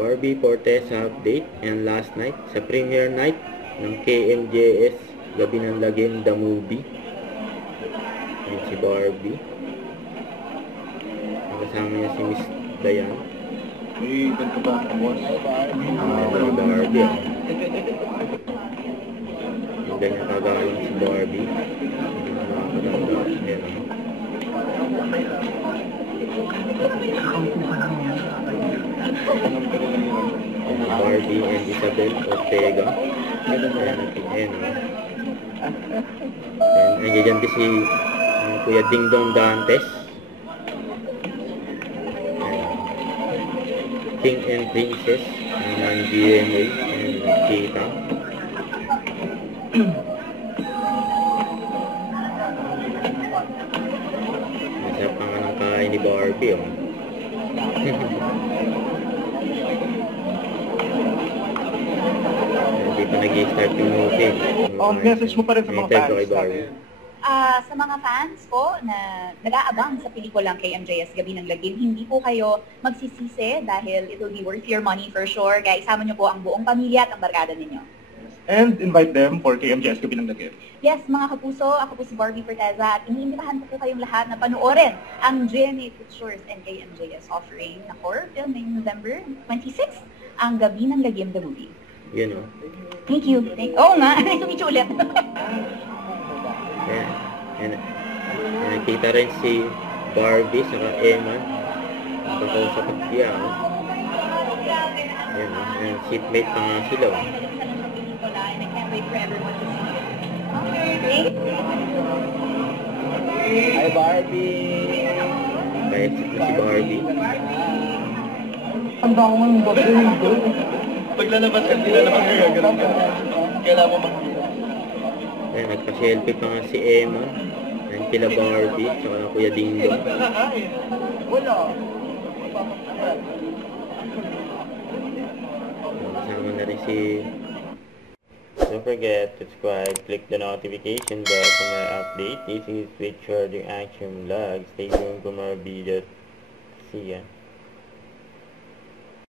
Barbie Forteza update and last night sa premiere night ng KMJS Gabi ng Lagim the Movie. Ayan si Barbie. Kasama niya si Miss Dayan. Hey, ganito ba? Boss? Barbie. Yung ganyan kagalang si Barbie. Ayan. Barbie and Isabel Ortega. Ayan. Nandiyan din si Kuya Dingdong Dantes. King and Princess ng GMA and Kita. Masarap pa nga ng kain ni Barbie, oh. Hindi pa nag-i-start yung movie. Message mo pa rin sa mga fans. Sa mga fans po na nag-aabang sa pelikulang KMJS Gabi ng Lagim, hindi po kayo magsisisi dahil it will be worth your money for sure. Kaya isama niyo po ang buong pamilya at ang barkada ninyo. And invite them for KMJS Gabi ng Lagim. Yes, mga kapuso, ako po si Barbie Forteza at iniimbitahan po kayong lahat na panoorin ang GMA Pictures and KMJS offering na horror film ngayong November 26, ang Gabi ng Lagim the Movie. Yan, oh. Thank you. Oo nga, sumicho ulit. Ayan. Nakita rin si Barbie saka Emma. Pagkausap at siya. Ayan, seatmate pa nga sila. Hi, Barbie! Kaya si Barbie. Ang bango ng gabi. Paglalabas ka, nilalabas ka gano'n. Kailangan mo mag-hira. Ayan, nagpa-selfie pa nga si Emma. Ayan, kila Barbie, saka Kuya Dingdong. Wala. Kasama na rin si... Don't forget to subscribe, click the notification bell for more updates. This is Switch Charging Action Vlog. Stay tuned for more videos. See ya.